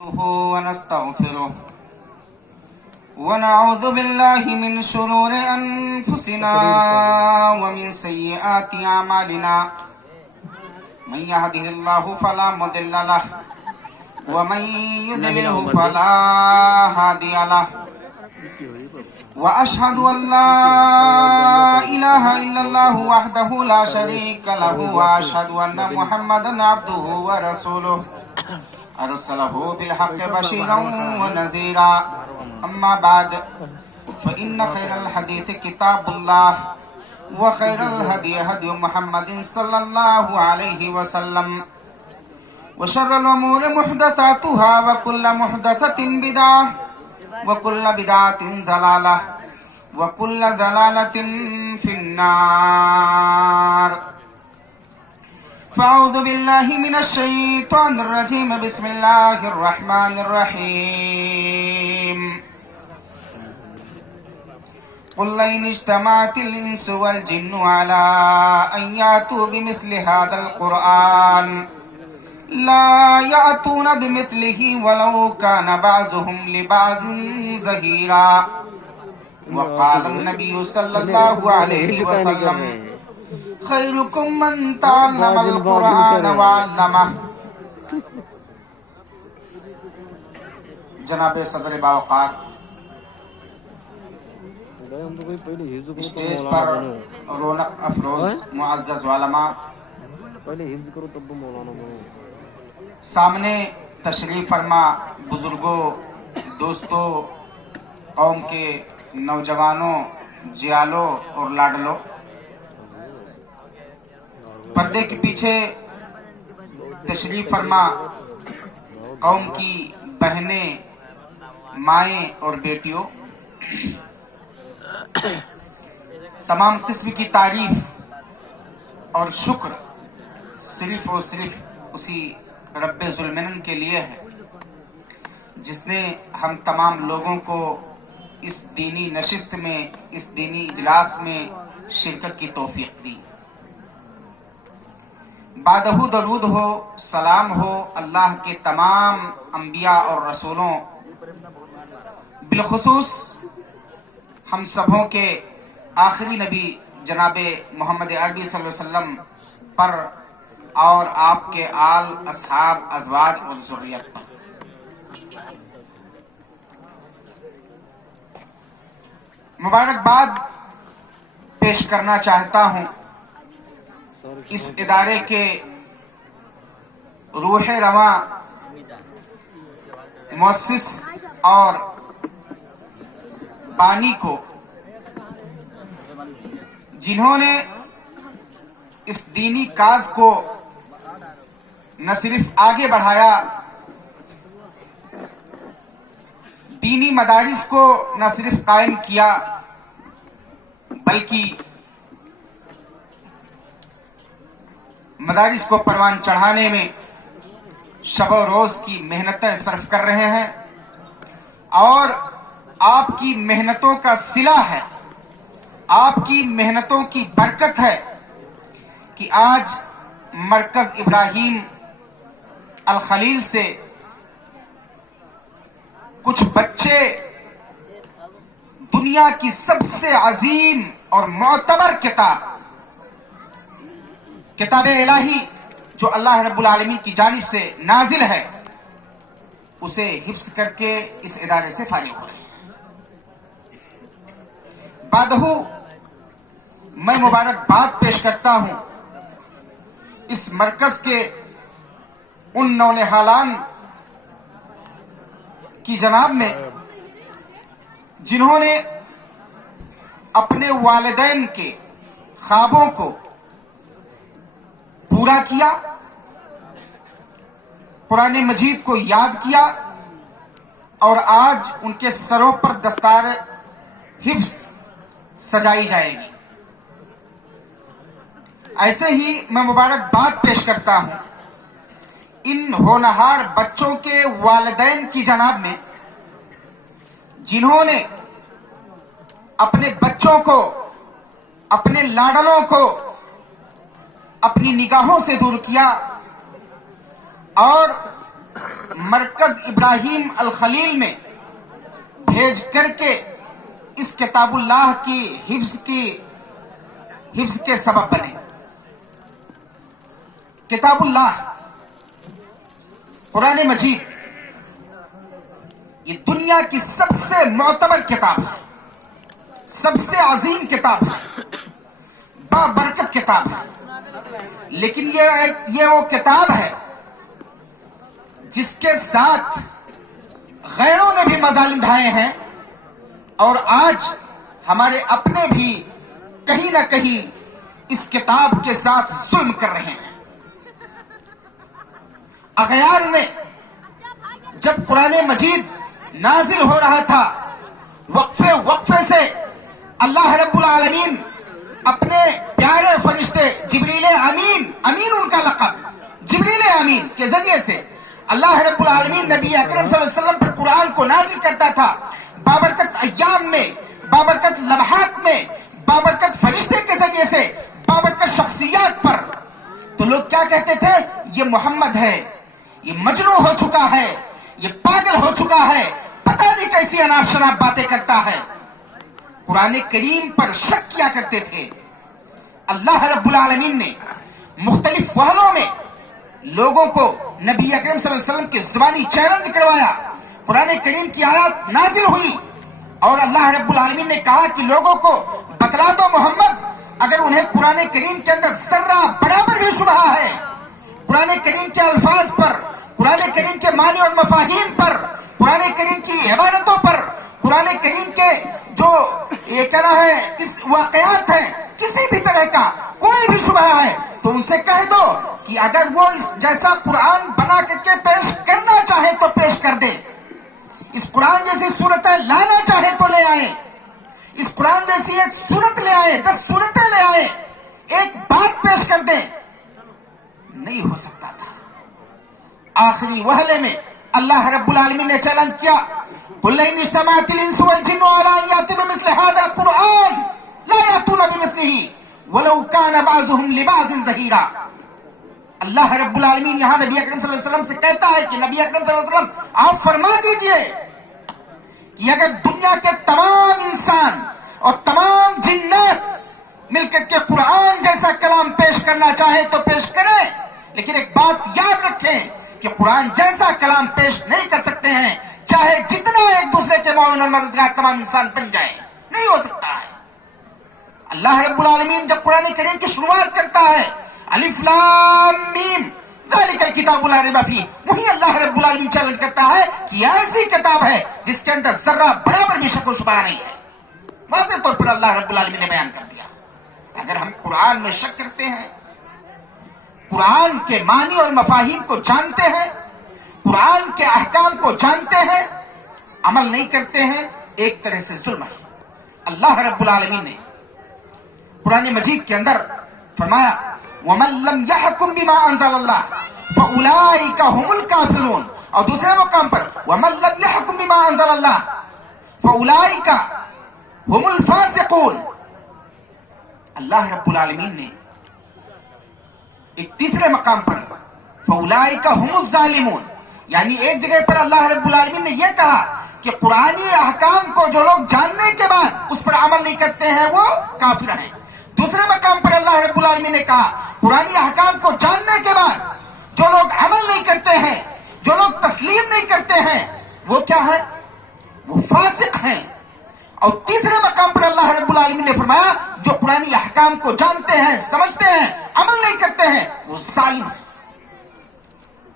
ونستغفره ونعوذ بالله من شرور أنفسنا ومن سيئات أعمالنا من يهده الله فلا مضل له ومن يضلله فلا هادي له وأشهد أن لا إله إلا الله وحده لا شريك له وأشهد أن محمدا عبده ورسوله أرسله بالحق بشيرا ونذيرا أما بعد فإن خير الحديث كتاب الله وخير الهدي هدي محمد صلى الله عليه وسلم وشر الأمور محدثاتها وكل محدثة بدعة وكل بدعة ضلالة وكل ضلالة في النار. فأعوذ بالله من الشيطان الرجيم. بسم الله الرحمن الرحيم. قل لئن اجتمعت الإنس والجن على أن يأتوا بمثل هذا القرآن لا يأتون بمثله ولو كان بعضهم لبعض ظهيرا. وقال النبي صلى الله عليه وسلم خيركم من تعلم القرآن وعلمه. جناب صدر باوقار اسٹیج پر رونق افروز معزز علماء، سامنے تشریف فرما بزرگوں، دوستوں، قوم کے نوجوانوں، جیالوں اور لاڈلوں، پردے کے پیچھے تشریف فرما قوم کی بہنیں، مائیں اور بیٹیوں، تمام قسم کی تعریف اور شکر صرف اور صرف اسی رب ذوالمنن کے لیے ہے جس نے ہم تمام لوگوں کو اس دینی نشست میں، اس دینی اجلاس میں شرکت کی توفیق دی. بعدہ درود ہو، سلام ہو اللہ کے تمام انبیاء اور رسولوں، بالخصوص ہم سبوں کے آخری نبی جناب محمد عربی صلی اللہ علیہ وسلم پر اور آپ کے آل، اصحاب، ازواج اور ذریت پر. مبارکباد پیش کرنا چاہتا ہوں اس ادارے کے روح رواں مؤسس اور بانی کو، جنہوں نے اس دینی کاز کو نہ صرف آگے بڑھایا، دینی مدارس کو نہ صرف قائم کیا، بلکہ مدارس کو پروان چڑھانے میں شب و روز کی محنتیں صرف کر رہے ہیں. اور آپ کی محنتوں کا صلہ ہے، آپ کی محنتوں کی برکت ہے کہ آج مرکز ابراہیم الخلیل سے کچھ بچے دنیا کی سب سے عظیم اور معتبر کتاب الہی جو اللہ رب العالمین کی جانب سے نازل ہے، اسے حفظ کر کے اس ادارے سے فارغ ہو رہے ہیں. بعدہ میں مبارکباد پیش کرتا ہوں اس مرکز کے ان نونہالان کی جناب میں جنہوں نے اپنے والدین کے خوابوں کو پورا کیا، قرآن مجید کو یاد کیا، اور آج ان کے سروں پر دستار حفظ سجائی جائے گی. ایسے ہی میں مبارکباد پیش کرتا ہوں ان ہونہار بچوں کے والدین کی جناب میں جنہوں نے اپنے بچوں کو، اپنے لاڈلوں کو اپنی نگاہوں سے دور کیا اور مرکز ابراہیم الخلیل میں بھیج کر کے اس کتاب اللہ کی حفظ کے سبب بنے. کتاب اللہ قرآن مجید یہ دنیا کی سب سے معتبر کتاب ہے, سب سے عظیم کتاب ہے, بابرکت کتاب ہے. لیکن یہ وہ کتاب ہے جس کے ساتھ غیروں نے بھی مظالم ڈھائے ہیں, اور آج ہمارے اپنے بھی کہیں نہ کہیں اس کتاب کے ساتھ ظلم کر رہے ہیں. اغیار نے جب قرآن مجید نازل ہو رہا تھا, وقفے سے اللہ رب العالمین اپنے پیارے فرشتے جبریل امین ان کا لقب جبریل امین کے ذریعے سے اللہ رب العالمین نبی اکرم صلی اللہ علیہ وسلم پر قرآن کو نازل کرتا تھا, بابرکت ایام میں, بابرکت لمحات میں, بابرکت فرشتے کے ذریعے سے, بابرکت شخصیات پر. تو لوگ کیا کہتے تھے؟ یہ محمد ہے, یہ مجنون ہو چکا ہے, یہ پاگل ہو چکا ہے, پتہ نہیں کیسی اناپ شناپ باتیں کرتا ہے. قرآن کریم پر شک کیا کرتے تھے. اللہ رب العالمین نے مختلف وحلوں میں لوگوں کو نبی اکرم صلی اللہ علیہ وسلم کی زبانی چیلنج کروایا. قرآن کریم کی آیات نازل ہوئی اور اللہ رب العالمین نے کہا کہ لوگوں کو بتلا دو محمد, اگر انہیں قرآن کریم کے اندر ذرہ برابر بھی شبہ ہے, قرآن کریم کے الفاظ پر, قرآن کریم کے معنی اور مفاہیم پر, قرآن کریم کی عبارتوں پر, قرآن کریم کے جو یہ کہنا ہے اس واقعات ہیں, کسی بھی طرح کا کوئی بھی شبہ ہے تو ان سے کہہ دو کہ اگر وہ اس جیسا قرآن بنا کر کے پیش کرنا چاہے تو پیش کر دیں, اس قرآن جیسی صورتیں لانا چاہے تو لے آئیں, اس قرآن جیسی ایک صورت لے آئیں, 10 صورتیں لے آئیں, ایک بات پیش کر دیں. نہیں ہو سکتا تھا. آخری وہلے میں اللہ رب العالمین نے چیلنج کیا, قُلْ لَئِنِ اجْتَمَعَتِ الْإِنسُ وَالْجِنُّ عَلَىٰ أَن يَأْتُوا بِمِثْلِ هَٰذَا الْقُرْآنِ لَا يَأْتُونَ بِمِثْلِهِ وَلَوْ كَانَ بَعْضُهُمْ لِبَعْضٍ ظَهِيرًا. اللہ رب العالمین یہاں نبی اکرم صلی اللہ علیہ وسلم سے کہتا ہے کہ نبی اکرم صلی اللہ علیہ وسلم آپ فرما دیجئے کہ اگر دنیا کے تمام انسان اور تمام جنات مل کر کے قرآن جیسا کلام پیش کرنا چاہے تو پیش کریں, لیکن ایک بات یاد رکھیں کہ قرآن جیسا کلام پیش نہیں کر سکتے ہیں چاہے جتنا ایک دوسرے کے معاون اور مددگار تمام انسان بن جائیں, نہیں ہو سکتا ہے. اللہ رب العالمین جب قرآن کریم کی شروعات کرتا ہے الف لام میم ذالک الکتاب لا ریب فیہ, وہی اللہ رب العالمین چیلنج کرتا ہے کہ ایسی کتاب ہے جس کے اندر ذرہ برابر بھی شک و شبہ نہیں ہے. واضح طور پر اللہ رب العالمین نے بیان کر دیا. اگر ہم قرآن میں شک کرتے ہیں, قرآن کے معنی اور مفاہیم کو جانتے ہیں, قرآن کے احکام کو جانتے ہیں, عمل نہیں کرتے ہیں, ایک طرح سے ظلم ہے. اللہ رب العالمین نے قرآن مجید کے اندر فرمایا وَمَن لَّمْ يَحْكُم بِمَا أَنزَلَ اللَّهُ فَأُولَٰئِكَ هُمُ الْكَافِرُونَ, اور دوسرے مقام پر وَمَن لَّمْ يَحْكُم بِمَا أَنزَلَ اللَّهُ فَأُولَٰئِكَ هُمُ الْفَاسِقُونَ. اللہ رب العالمین نے ایک تیسرے مقام پر فَأُولَٰئِكَ هُمُ الظَّالِمُونَ, یعنی ایک جگہ پر اللہ رب العالمین نے یہ کہا کہ قرآنی احکام کو جو لوگ جاننے کے بعد اس پر عمل نہیں کرتے ہیں وہ کافر ہیں. دوسرے مقام پر اللہ رب العالمین نے کہا قرآنی احکام کو جاننے کے بعد جو لوگ عمل نہیں کرتے ہیں, جو لوگ تسلیم نہیں کرتے ہیں, وہ کیا ہیں؟ وہ فاسق ہیں. اور تیسرے مقام پر اللہ رب العالمین نے فرمایا جو قرآنی احکام کو جانتے ہیں, سمجھتے ہیں, عمل نہیں کرتے ہیں, وہ ظالم ہیں.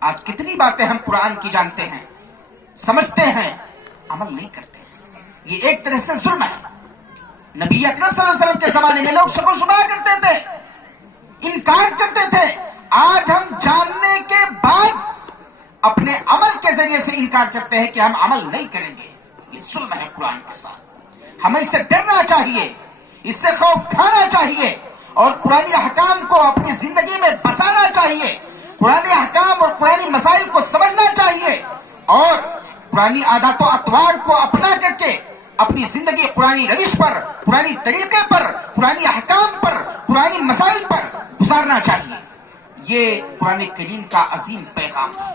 آج کتنی باتیں ہم قرآن کی جانتے ہیں, سمجھتے ہیں, عمل نہیں کرتے ہیں. یہ ایک طرح سے ظلم ہے. نبی اکرم صلی اللہ علیہ وسلم کے زمانے میں لوگ شک و شبہ کرتے تھے, انکار کرتے تھے. آج ہم جاننے کے بعد اپنے عمل کے ذریعے سے انکار کرتے ہیں کہ ہم عمل نہیں کریں گے. یہ ظلم ہے قرآن کے ساتھ. ہمیں اس سے ڈرنا چاہیے, اس سے خوف کھانا چاہیے, اور قرآن احکام کو اپنی زندگی میں بسانا چاہیے. قرآن احکام اور قرآن مسائل کو سمجھنا چاہیے, اور قرآن عادات و اطوار کو اپنا کر کے اپنی زندگی قرآنی روش پر, قرآنی طریقے پر, قرآنی احکام پر, قرآنی مسائل پر گزارنا چاہیے. یہ قرآن کریم کا عظیم پیغام ہے.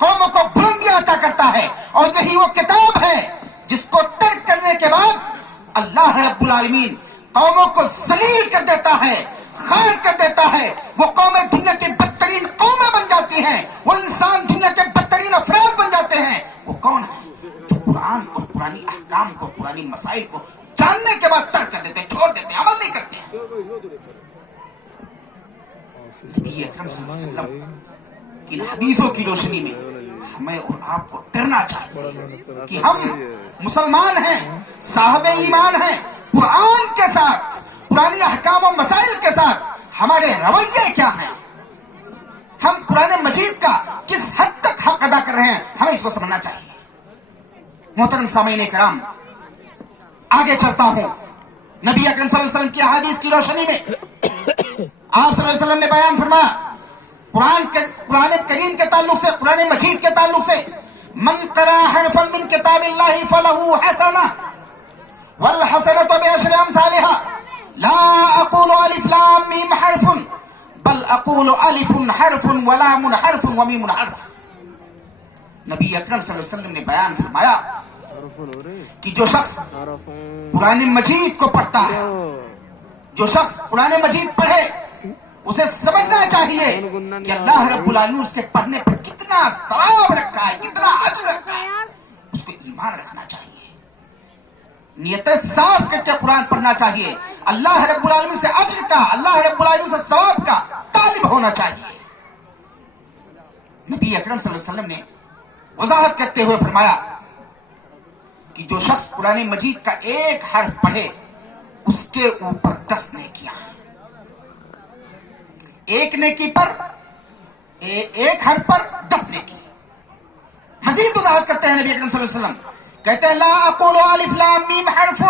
قوموں کو بلندیاں عطا کرتا ہے، اور یہی وہ کتاب ہے جس کو ترک کرنے کے بعد اللہ رب العالمین قوموں کو ذلیل کر دیتا ہے، خار کر دیتا ہے۔ وہ قومیں دنیا کی بدترین قومیں بن جاتی ہیں، وہ انسان دنیا کے بدترین افراد بن جاتے ہیں۔ وہ کون ہے؟ جو قرآن اور قرآنی احکام کو، قرآنی مسائل کو جاننے کے بعد ترک کر دیتے ہیں، چھوڑ دیتے ہیں، عمل نہیں کرتے ہیں۔ نبی اکرم صلی اللہ علیہ وسلم کی حدیثوں کی روشنی میں ہمیں اور آپ کو ڈرنا چاہیے کہ ہم مسلمان ہیں، صاحب ایمان ہیں۔ قرآن کے ساتھ، قرآنی احکام و مسائل کے ساتھ ہمارے رویے کیا ہیں، ہم قرآن مجید کا کس حد تک حق ادا کر رہے ہیں، ہمیں اس کو سمجھنا چاہیے۔ محترم سامعین کرام، آگے چلتا ہوں۔ نبی اکرم صلی اللہ علیہ وسلم کی احادیث کی روشنی میں آپ صلی اللہ علیہ وسلم نے بیان فرمایا، قرآن کریم کے تعلق سے، قرآن مجید کے تعلق سے، من قرأ حرفا من کتاب اللہ فلہ حسنہ والحسنۃ بعشر امثالها لا اقول الف لام میم حرف بل اقول الف حرف ولام حرف ومیم حرف۔ نبی اکرم صلی اللہ علیہ وسلم نے بیان فرمایا کہ جو شخص قرآن مجید کو پڑھتا ہے، جو شخص قرآن مجید پڑھے، اسے سمجھنا چاہیے کہ اللہ رب العالمین اس کے پڑھنے پر کتنا ثواب رکھا ہے، کتنا اجر رکھا ہے۔ اس کو ایمان رکھنا چاہیے، نیتیں صاف کر کے قرآن پڑھنا چاہیے، اللہ رب العالمین سے اجر کا، اللہ رب العالمین سے ثواب کا طالب ہونا چاہیے۔ نبی اکرم صلی اللہ علیہ وسلم نے وضاحت کرتے ہوئے فرمایا کہ جو شخص قرآن مجید کا ایک حرف پڑھے اس کے اوپر 10 نیکیاں ہیں۔ ایک نیکی پر، ایک حرف پر 10 نیکی۔ مزید وضاحت کرتے ہیں نبی اکرم صلی اللہ علیہ وسلم، کہتے ہیں لا اقول الف لام میم حرف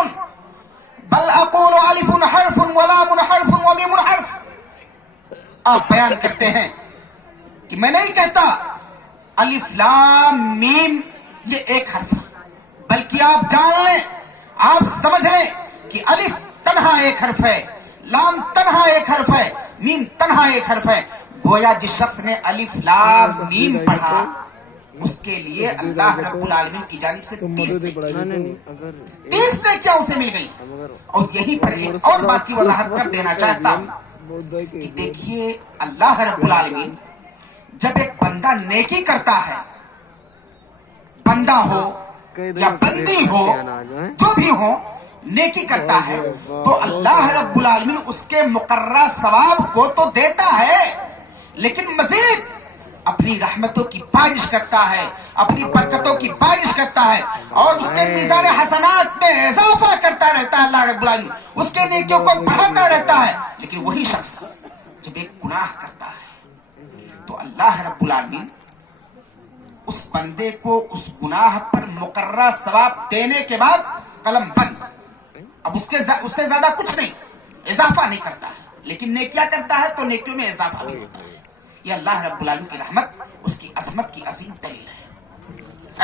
بل اقول الف حرف ولام حرف ومیم حرف۔ آپ بیان کرتے ہیں کہ میں نہیں کہتا الف لام میم یہ ایک حرف ہے، بلکہ آپ جان لیں، آپ سمجھ لیں کہ الف تنہا ایک حرف ہے، لام تنہا ایک حرف ہے، میم تنہا ایک حرف ہے۔ گویا جس شخص نے الف لام میم پڑھا اس کے لیے اللہ رب العالمین کی جانب سے 30 نیکیاں اسے مل گئی۔ اور یہی پر ایک اور بات کی وضاحت کر دینا چاہتا ہوں کہ دیکھیے اللہ رب العالمین جب ایک بندہ نیکی کرتا ہے، بندہ ہو یا بندی ہو، جو بھی ہو، نیکی کرتا ہے تو اللہ رب العالمین اس کے مقررہ ثواب کو تو دیتا ہے، لیکن مزید اپنی رحمتوں کی بارش کرتا ہے، اپنی برکتوں کی بارش کرتا ہے، اور اس کے میزان حسنات میں اضافہ کرتا رہتا ہے اللہ رب العالمین، اس کے نیکیوں کو بڑھاتا رہتا ہے۔ لیکن وہی شخص جب ایک گناہ کرتا ہے تو اللہ رب العالمین اس بندے کو اس گناہ پر مقررہ ثواب دینے کے بعد قلم بند، اب اس سے زیادہ کچھ نہیں، اضافہ نہیں کرتا ہے، لیکن نیکیاں کرتا ہے تو نیکیوں میں اضافہ بھی ہوتا ہے۔ یہ اللہ رب العالمین کی رحمت، اس کی عظمت کی عظیم دلیل ہے۔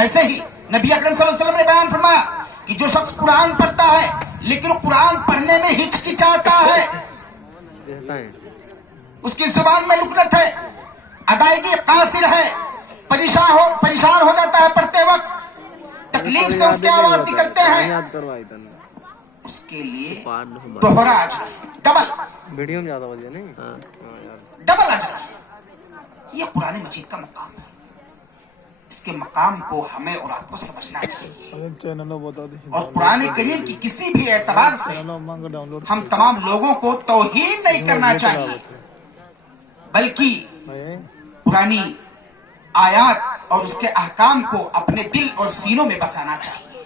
ایسے ہی نبی اکرم صلی اللہ علیہ وسلم نے بیان فرمایا کہ جو شخص قرآن پڑھتا ہے لیکن قرآن پڑھنے میں ہچکچاتا ہے، اس کی زبان میں لکنت ہے، ادائیگی قاصر ہے، پریشان ہو جاتا ہے پڑھتے وقت، تکلیف سے اس کی آواز نکلتے ہیں، اس کے لیے دوہرا اجر، ڈبل اجر ہے۔ یہ قرآن مجید کا مقام ہے، اس کے مقام کو ہمیں اور آپ کو سمجھنا چاہیے، اور قرآن کریم کی کسی بھی اعتبار سے ہم تمام لوگوں کو توہین نہیں کرنا چاہیے، بلکہ قرآنی آیات اور اس کے احکام کو اپنے دل اور سینوں میں بسانا چاہیے۔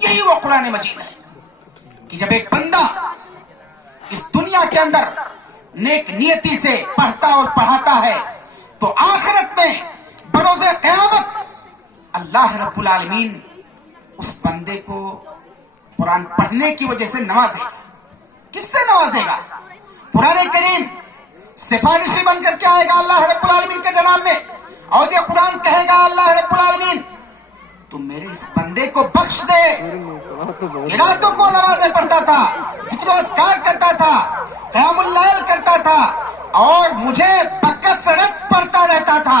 یہی وہ قرآن مجید ہے کہ جب ایک بندہ اس دنیا کے اندر نیک نیتی سے پڑھتا اور پڑھاتا ہے تو آخرت میں بروز قیامت اللہ رب العالمین اس بندے کو قرآن پڑھنے کی وجہ سے نوازے گا۔ کس سے نوازے گا؟ قرآن کریم سفارشی بن کر کے آئے گا اللہ رب العالمین کے جناب میں، اور یہ قرآن کہے گا اللہ رب العالمین تو میرے اس بندے کو بخش دے، راتوں کو نمازیں پڑھتا تھا، ذکر و اذکار کرتا تھا، قیام اللیل کرتا تھا، اور مجھے بکثرت پڑھتا رہتا تھا،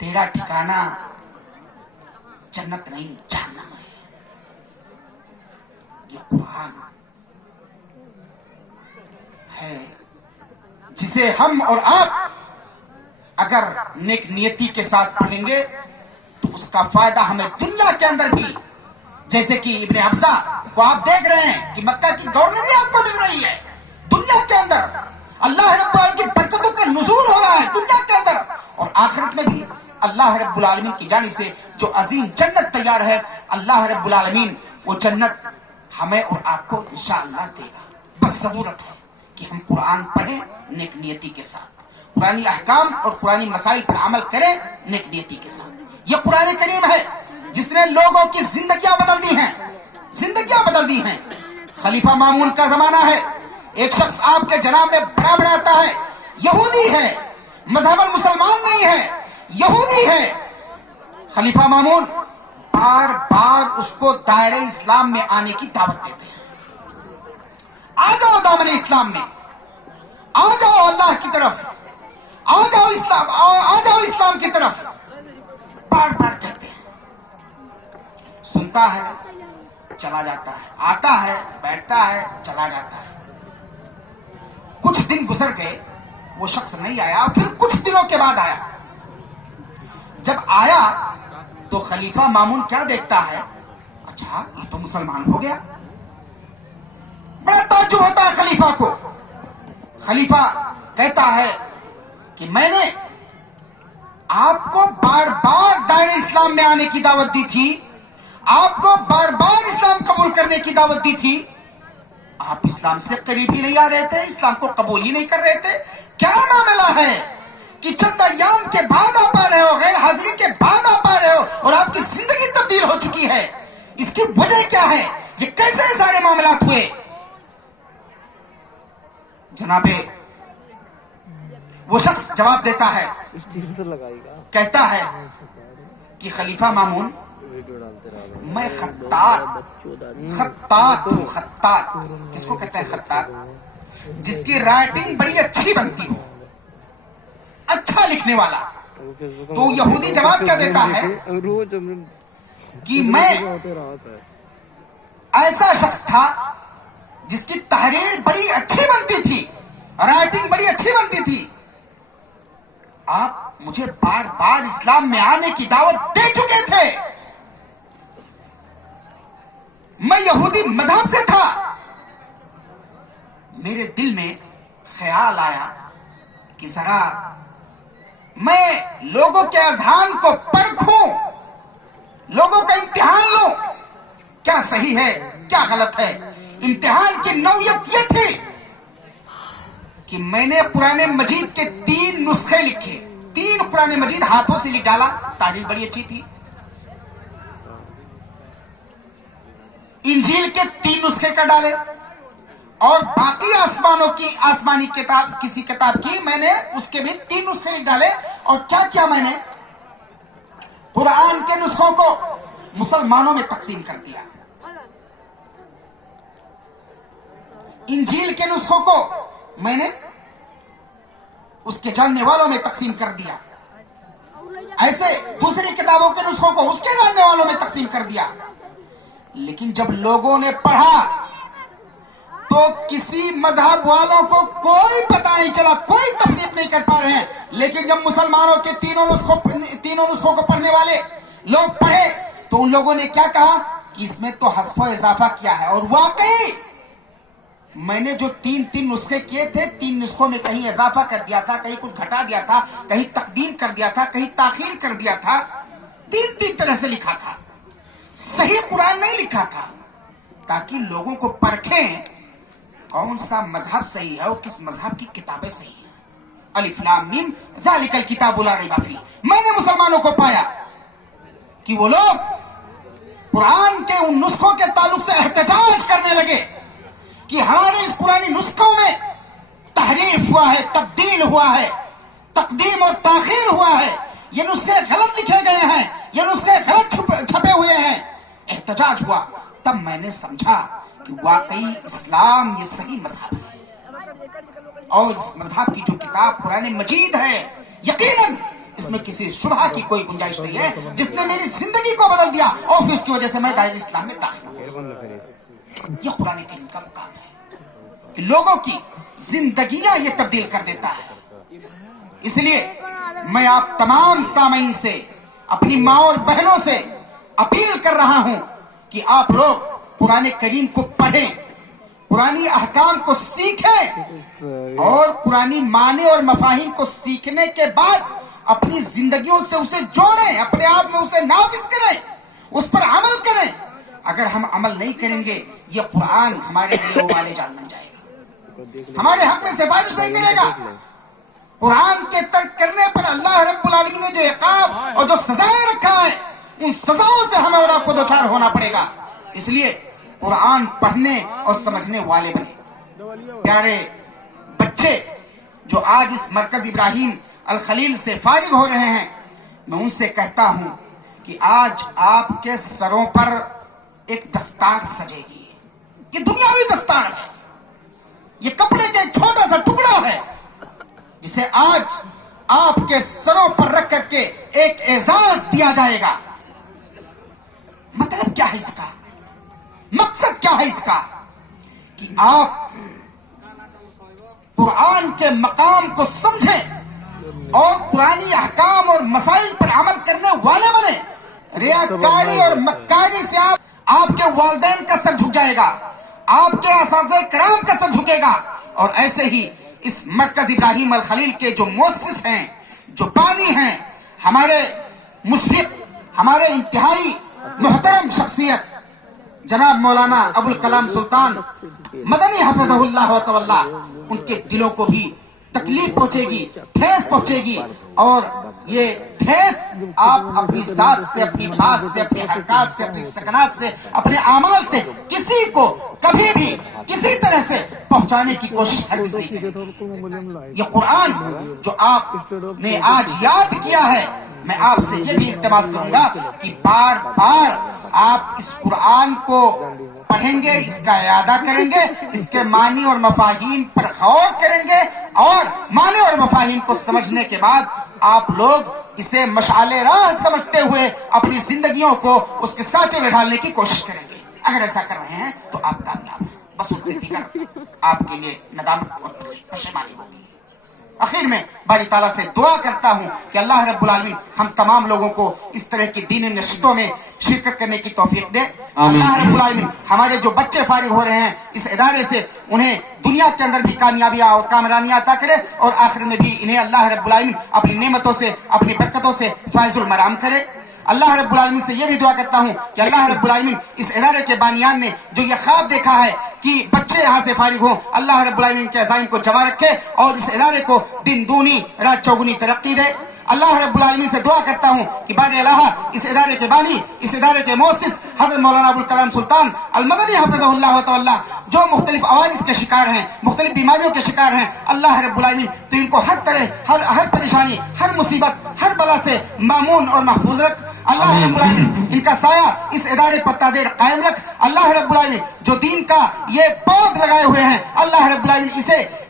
تیرا ٹھکانہ جنت نہیں جہنم ہے. یہ قرآن ہے جسے ہم اور آپ اگر نیک نیتی کے ساتھ پڑھیں گے تو اس کا فائدہ ہمیں دنیا کے اندر بھی، جیسے کہ ابن حفصہ کو آپ دیکھ رہے ہیں کہ مکہ کی گورنمنٹ آپ کو مل رہی ہے، دنیا کے اندر اللہ رب العالمین کی برکتوں کا نزول ہو رہا ہے دنیا کے اندر، اور آخرت میں بھی اللہ رب العالمین کی جانب سے جو عظیم جنت تیار ہے، اللہ رب العالمین وہ جنت ہمیں اور آپ کو انشاءاللہ دے گا. بس ضرورت ہے کہ ہم قرآن پڑھیں نیک نیتی کے ساتھ، قرآنی احکام اور قرآنی مسائل پر عمل کریں نیک نیتی کے ساتھ. یہ قرآن کریم ہے جس نے لوگوں کی زندگیاں بدل دی ہیں، زندگیاں بدل دی ہیں. خلیفہ مامون کا زمانہ ہے، ایک شخص آپ کے جناب میں برابر آتا ہے، یہودی ہے، مذہب المسلمان نہیں ہے، یہودی ہے. خلیفہ مامون بار بار اس کو دائرہ اسلام میں آنے کی دعوت دیتے ہیں. آ جاؤ دامن اسلام میں، آ جاؤ اللہ کی طرف، آ جاؤ اسلام، آ جاؤ اسلام کی طرف، بار بار کہتے ہیں. سنتا ہے چلا جاتا ہے، آتا ہے بیٹھتا ہے چلا جاتا ہے. کچھ دن گزر گئے، وہ شخص نہیں آیا. پھر کچھ دنوں کے بعد آیا. جب آیا تو خلیفہ مامون کیا دیکھتا ہے، اچھا یہ تو مسلمان ہو گیا. بڑا تعجب ہوتا ہے خلیفہ کو. خلیفہ کہتا ہے کہ میں نے آپ کو بار بار دائرہ اسلام میں آنے کی دعوت دی تھی، آپ کو بار بار اسلام قبول کرنے کی دعوت دی تھی، آپ اسلام سے قریب ہی نہیں آ رہے تھے، اسلام کو قبول ہی نہیں کر رہے تھے. کیا معاملہ ہے کہ چند ایام کے بعد آپ آ رہے ہو، غیر حاضری کے بعد آپ آ رہے ہو اور آپ کی زندگی تبدیل ہو چکی ہے؟ اس کی وجہ کیا ہے؟ یہ کیسے سارے معاملات ہوئے؟ جناب وہ شخص جواب دیتا ہے، کہتا ہے کہ خلیفہ مامون میں خطاط ہوں. خطاط کس کو کہتے ہیں؟ خطاط جس کی رائٹنگ بڑی اچھی بنتی ہو، اچھا لکھنے والا. تو یہودی جواب کیا دیتا ہے کہ میں ایسا شخص تھا جس کی تحریر بڑی اچھی بنتی تھی، رائٹنگ بڑی اچھی بنتی تھی، آپ مجھے بار بار اسلام میں آنے کی دعوت دے چکے تھے، میں یہودی مذہب سے تھا. میرے دل میں خیال آیا کہ ذرا میں لوگوں کے اذہان کو پرکھوں، لوگوں کا امتحان لوں، کیا صحیح ہے کیا غلط ہے. امتحان کی نوعیت یہ تھی کہ میں نے قرآن مجید کے 3 نسخے لکھے، 3 قرآن مجید ہاتھوں سے لکھ ڈالا. تحریر بڑی اچھی تھی. انجیل کے 3 نسخے کر ڈالے اور باقی آسمانی کتاب، کسی کتاب کی میں نے اس کے بھی 3 نسخے لکھ ڈالے. اور کیا کیا میں نے قرآن کے نسخوں کو مسلمانوں میں تقسیم کر دیا، انجیل کے نسخوں کو میں نے اس کے جاننے والوں میں تقسیم کر دیا، ایسے دوسری کتابوں کے نسخوں کو اس کے جاننے والوں میں تقسیم کر دیا. لیکن جب لوگوں نے پڑھا تو کسی مذہب والوں کو کوئی پتہ نہیں چلا، کوئی تفریق نہیں کر پا رہے ہیں. لیکن جب مسلمانوں کے تینوں نسخوں کو پڑھنے والے لوگ پڑھے تو ان لوگوں نے کیا کہا کہ اس میں تو حذف و اضافہ کیا ہے. اور واقعی میں نے جو 3 نسخے کیے تھے، 3 نسخوں میں کہیں اضافہ کر دیا تھا، کہیں کچھ گھٹا دیا تھا، کہیں تقدیم کر دیا تھا، کہیں تاخیر کر دیا تھا. 3 طرح سے لکھا تھا. صحیح قرآن نہیں لکھا تھا تاکہ لوگوں کو پرکھیں کون سا مذہب صحیح ہے اور کس مذہب کی کتابیں صحیح ہیں. الف لام میم ذالک الکتاب لا ریب فیہ. میں نے مسلمانوں کو پایا کہ وہ لوگ قرآن کے ان نسخوں کے تعلق سے احتجاج کرنے لگے کہ ہمارے اس پرانی نسخوں میں تحریف ہوا ہے، تبدیل ہوا ہے، تقدیم اور تاخیر ہوا ہے، یہ نسخے غلط لکھے گئے ہیں، یہ نسخے غلط چھپے ہوئے ہیں. احتجاج ہوا. تب میں نے سمجھا کہ واقعی اسلام یہ صحیح مذہب ہے اور اس مذہب کی جو کتاب قرآن مجید ہے یقیناً اس میں کسی شبہ کی کوئی گنجائش نہیں ہے، جس نے میری زندگی کو بدل دیا اور پھر اس کی وجہ سے میں دائرہ اسلام میں داخل ہوں۔ یہ قرآن کریم کا مقام ہے کہ لوگوں کی زندگیاں یہ تبدیل کر دیتا ہے۔ اس لیے میں آپ تمام سامعین سے، اپنی ماں اور بہنوں سے اپیل کر رہا ہوں کہ آپ لوگ قرآن کریم کو پڑھیں، قرآنی احکام کو سیکھیں اور قرآنی معنی اور مفاہیم کو سیکھنے کے بعد اپنی زندگیوں سے اسے جوڑیں، اپنے آپ میں اسے نافذ کریں، اس پر عمل کریں۔ اگر ہم عمل نہیں کریں گے یہ قرآن ہمارے لیے وبال جان بن جائے گا، ہمارے حق میں سفارش نہیں کرے گا۔ قرآن کے ترک کرنے پر اللہ رب العالمین نے جو عقاب اور جو سزائیں رکھا ہے، ان سزاؤں سے ہمیں اور آپ کو دوچار ہونا پڑے گا۔ اس لیے قرآن پڑھنے اور سمجھنے والے بنے۔ پیارے بچے جو آج اس مرکز ابراہیم الخلیل سے فارغ ہو رہے ہیں، میں ان سے کہتا ہوں کہ آج آپ کے سروں پر ایک دستار سجے گی۔ یہ دنیاوی دستار ہے، یہ کپڑے کا ایک چھوٹا سا ٹکڑا ہے جسے آج آپ کے سروں پر رکھ کر کے ایک اعزاز دیا جائے گا۔ مطلب کیا ہے اس کا؟ مقصد کیا ہے اس کا؟ کہ آپ قرآن کے مقام کو سمجھیں اور قرآنی احکام اور مسائل پر عمل کرنے والے بنے۔ ریاکاری اور مکاری سے آپ کے والدین کا سر جھک جائے گا، آپ کے اساتذہ کرام کا سر جھکے گا، اور ایسے ہی اس مرکز ابراہیم الخلیل کے جو مؤسس ہیں، جو بانی ہیں، ہمارے مشرق، ہمارے انتہائی محترم شخصیت جناب مولانا ابوالکلام سلطان مدنی حفظہ اللہ و تولا، ان کے دلوں کو بھی تکلیف پہنچے گی، ٹھیس پہنچے گی، اور یہ ٹھیس آپ اپنی ذات سے، اپنی بات سے، اپنی حرکات سے، اپنی سکنات سے، اپنے اعمال سے کسی کو کبھی بھی کسی طرح سے پہنچانے کی کوشش ہرگز نہیں کریں۔ یہ قرآن جو آپ نے آج یاد کیا ہے، میں آپ سے یہ بھی التماس کروں گا کہ بار بار آپ اس قرآن کو پڑھیں گے، اس کا اعادہ کریں گے، اس کے معنی اور مفاہیم پر غور کریں گے، اور معنی اور مفاہیم کو سمجھنے کے بعد آپ لوگ اسے مشعل راہ سمجھتے ہوئے اپنی زندگیوں کو اس کے سانچے میں ڈالنے کی کوشش کریں گے۔ اگر ایسا کر رہے ہیں تو آپ کامیاب ہیں، بس الٹے دیگر آپ کے لیے ندامت اور پشیمانی ہوگی۔ آخر میں باری تعالیٰ سے دعا کرتا ہوں کہ اللہ رب العالمین ہم تمام لوگوں کو اس طرح کی دینی نشستوں میں شرکت کرنے کی توفیق دے۔ اللہ رب العالمین ہمارے جو بچے فارغ ہو رہے ہیں اس ادارے سے، انہیں دنیا کے اندر بھی کامیابیاں اور کامرانیاں عطا کرے، اور آخر میں بھی انہیں اللہ رب العالمین اپنی نعمتوں سے، اپنی برکتوں سے فائز المرام کرے۔ اللہ رب العالمین سے یہ بھی دعا کرتا ہوں کہ اللہ رب العالمین اس ادارے کے بانیان نے جو یہ خواب دیکھا ہے کہ بچے یہاں سے فارغ ہوں، اللہ رب العالمین کے عزائم کو جمع رکھے اور اس ادارے کو دن دونی رات چوگنی ترقی دے۔ اللہ رب العالمین سے دعا کرتا ہوں کہ بار الہ اس ادارے کے بانی، اس ادارے کے مؤسس حضرت مولانا ابوالکلام سلطان المدنی حفظہ اللہ و تولا، جو مختلف عوارض کے شکار ہیں، مختلف بیماریوں کے شکار ہیں، اللہ رب العالمین تو ان کو ہر طرح، ہر پریشانی، ہر مصیبت، ہر بلا سے مامون اور محفوظ رکھ۔ اللہ رب العالمین ان کا سایہ اس ادارے پر تا دیر قائم رکھ۔ اللہ رب العالمین جو دین کا یہ پود لگائے ہوئے ہیں، اللہ رب العالمین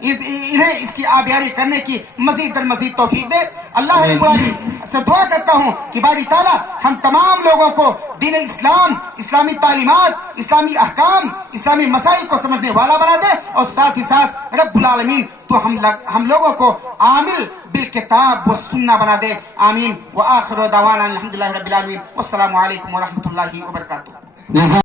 انہیں اس کی آبیاری کرنے کی مزید در مزید توفیق دے۔ اللہ رب العالمین سے دعا کرتا ہوں کہ باری تعالیٰ ہم تمام لوگوں کو دین اسلام، اسلامی تعلیمات، اسلامی احکام، اسلامی مسائل کو سمجھنے والا بنا دے، اور ساتھ ہی ساتھ رب العالمین تو ہم لوگوں کو عامل بالکتاب و سنہ بنا دے۔ آمین۔ وآخر دعوانا الحمدللہ رب العالمین، والسلام علیکم ورحمۃ اللہ وبرکاتہ۔